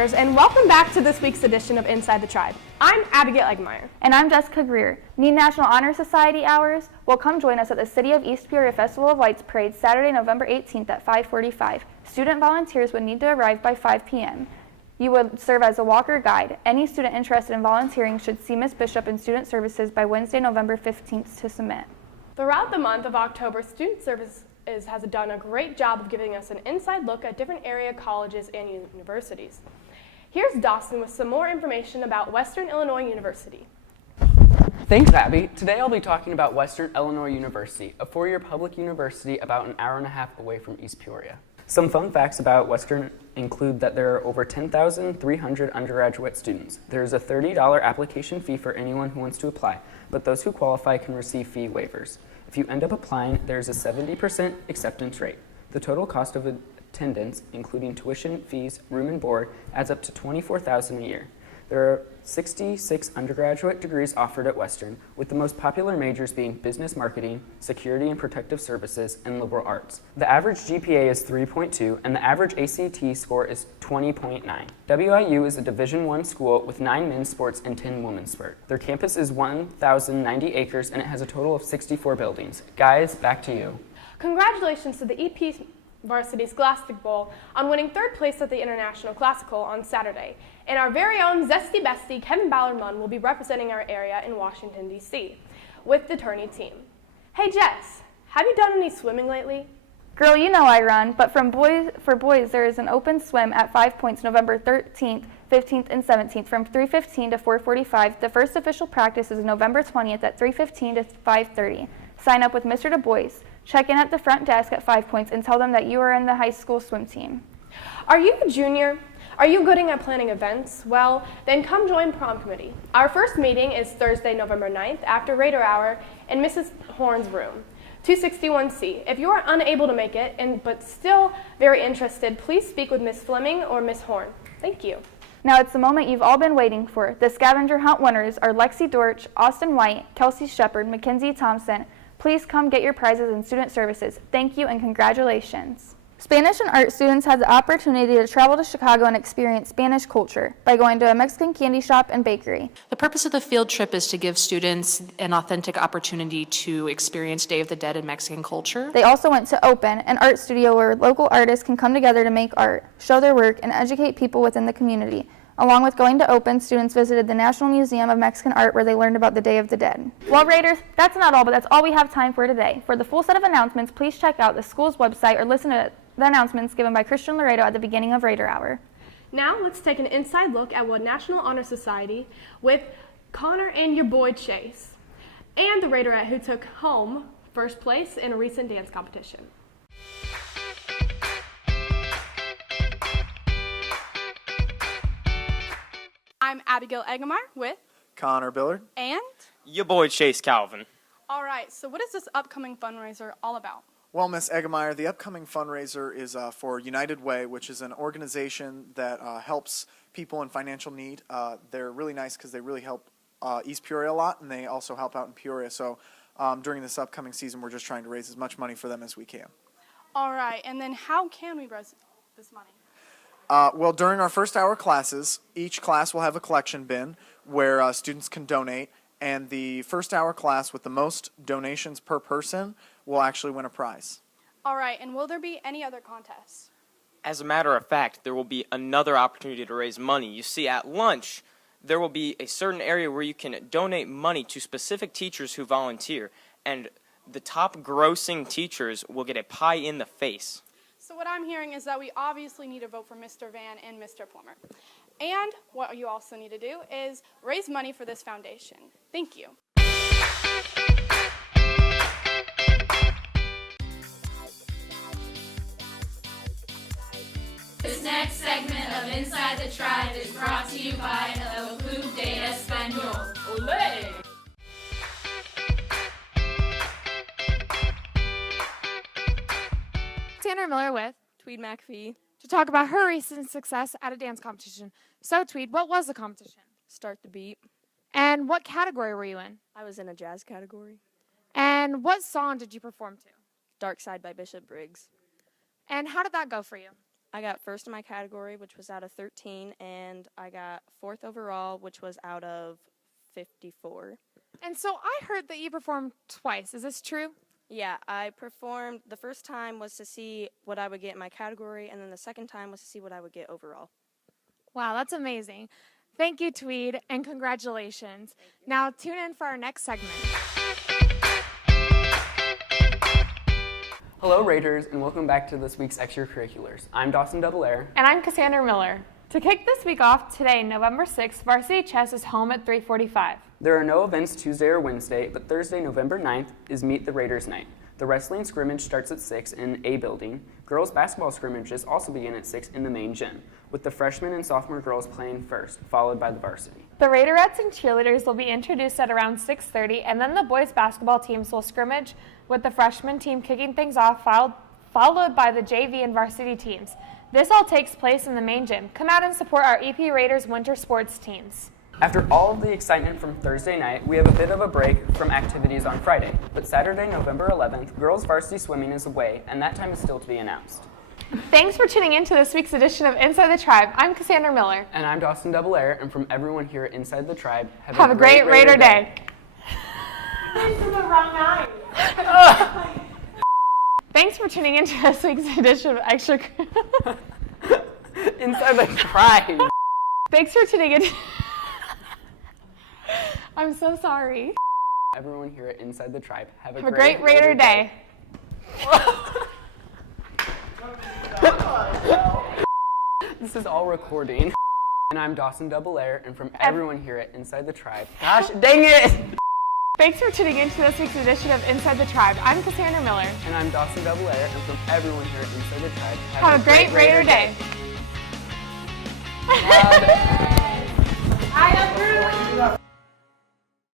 Raiders, and welcome back to this week's edition of Inside the Tribe. I'm Abigail Eggmeyer. And I'm Jessica Greer. Need National Honor Society hours? Well, come join us at the City of East Peoria Festival of Lights Parade Saturday, November 18th at 5:45. Student volunteers would need to arrive by 5 p.m. You would serve as a walker guide. Any student interested in volunteering should see Ms. Bishop in Student Services by Wednesday, November 15th to submit. Throughout the month of October, Student Services has done a great job of giving us an inside look at different area colleges and universities. Here's Dawson with some more information about Western Illinois University. Thanks, Abby. Today I'll be talking about Western Illinois University, a four-year public university about an hour and a half away from East Peoria. Some fun facts about Western include that there are over 10,300 undergraduate students. There is a $30 application fee for anyone who wants to apply, but those who qualify can receive fee waivers. If you end up applying, there's a 70% acceptance rate. The total cost of attendance, including tuition, fees, room and board, adds up to $24,000 a year. There are 66 undergraduate degrees offered at Western, with the most popular majors being business marketing, security and protective services, and liberal arts. The average GPA is 3.2, and the average ACT score is 20.9. WIU is a Division I school with 9 men's sports and 10 women's sports. Their campus is 1,090 acres, and it has a total of 64 buildings. Guys, back to you. Congratulations to the EP Varsity Scholastic Bowl on winning third place at the International Classical on Saturday. And our very own zesty bestie, Kevin Ballard-Munn, will be representing our area in Washington, D.C. with the tourney team. Hey Jess, have you done any swimming lately? Girl, you know I run, but for boys, there is an open swim at 5 Points November 13th, 15th, and 17th from 3:15 to 4:45. The first official practice is November 20th at 3:15 to 5:30. Sign up with Mr. Du Bois. Check in at the front desk at 5 Points and tell them that you are in the high school swim team. Are you a junior? Are you good at planning events? Well, then come join prom committee. Our first meeting is Thursday, November 9th after Raider Hour in Mrs. Horn's room, 261C. If you are unable to make it, but still very interested, please speak with Ms. Fleming or Ms. Horn. Thank you. Now it's the moment you've all been waiting for. The scavenger hunt winners are Lexi Dorch, Austin White, Kelsey Shepard, Mackenzie Thompson. Please come get your prizes in Student Services. Thank you and congratulations. Spanish and art students had the opportunity to travel to Chicago and experience Spanish culture by going to a Mexican candy shop and bakery. The purpose of the field trip is to give students an authentic opportunity to experience Day of the Dead and Mexican culture. They also went to Open, an art studio where local artists can come together to make art, show their work, and educate people within the community. Along with going to Open, students visited the National Museum of Mexican Art where they learned about the Day of the Dead. Well, Raiders, that's not all, but that's all we have time for today. For the full set of announcements, please check out the school's website or listen to the announcements given by Christian Laredo at the beginning of Raider Hour. Now let's take an inside look at what National Honor Society with Connor and your boy Chase, and the Raiderette who took home first place in a recent dance competition. I'm Abigail Eggmeyer with Connor Billard. and Your boy Chase Calvin. all right, so what is this upcoming fundraiser all about? Well, Miss Eggemeyer, the upcoming fundraiser is for United Way, which is an organization that helps people in financial need. They're really nice because they really help East Peoria a lot, and they also help out in Peoria. So during this upcoming season, we're just trying to raise as much money for them as we can. All right, and then how can we raise this money? Well, during our first hour classes, each class will have a collection bin where students can donate, and the first hour class with the most donations per person will actually win a prize. All right, and will there be any other contests? As a matter of fact, there will be another opportunity to raise money. You see, at lunch, there will be a certain area where you can donate money to specific teachers who volunteer, and the top grossing teachers will get a pie in the face. So what I'm hearing is that we obviously need to vote for Mr. Van and Mr. Plummer. And what you also need to do is raise money for this foundation. Thank you. This next segment of Inside the Tribe is brought to you by El Club de Español. Olé! Tanner Miller with Tweed McAfee to talk about her recent success at a dance competition. So, Tweed, what was the competition? Start the Beat. And what category were you in? I was in a jazz category. And what song did you perform to? Dark Side by Bishop Briggs. And how did that go for you? I got first in my category, which was out of 13, and I got fourth overall, which was out of 54. And so I heard that you performed twice. Is this true? Yeah, I performed. The first time was to see what I would get in my category, and then the second time was to see what I would get overall. Wow, that's amazing. Thank you, Tweed, and congratulations. Now tune in for our next segment. Hello, Raiders, and welcome back to this week's Extracurriculars. I'm Dawson Double-Air. And I'm Cassandra Miller. To kick this week off, today, November 6th, varsity chess is home at 3:45. There are no events Tuesday or Wednesday, but Thursday, November 9th, is Meet the Raiders Night. The wrestling scrimmage starts at 6 in A building. Girls' basketball scrimmages also begin at 6 in the main gym, with the freshman and sophomore girls playing first, followed by the varsity. The Raiderettes and cheerleaders will be introduced at around 6:30, and then the boys' basketball teams will scrimmage, with the freshman team kicking things off, followed by the JV and varsity teams. This all takes place in the main gym. Come out and support our EP Raiders winter sports teams. After all of the excitement from Thursday night, we have a bit of a break from activities on Friday. But Saturday, November 11th, girls' varsity swimming is away, and that time is still to be announced. Thanks for tuning in to this week's edition of Inside the Tribe. I'm Cassandra Miller. And I'm Dawson Double-Air, and from everyone here at Inside the Tribe, have a great Raider Day. This is the wrong eye. Thanks for tuning in to this week's edition of Extracurriculars. Inside the Tribe. Thanks for tuning in. I'm so sorry. Everyone here at Inside the Tribe, have a great Raider Day. This is all recording. And I'm Dawson Double-Air, and from everyone here at Inside the Tribe, gosh dang it! Thanks for tuning in to this week's edition of Inside the Tribe. I'm Cassandra Miller. And I'm Dawson Double-Air, and from everyone here at Inside the Tribe, have a great Raider Day.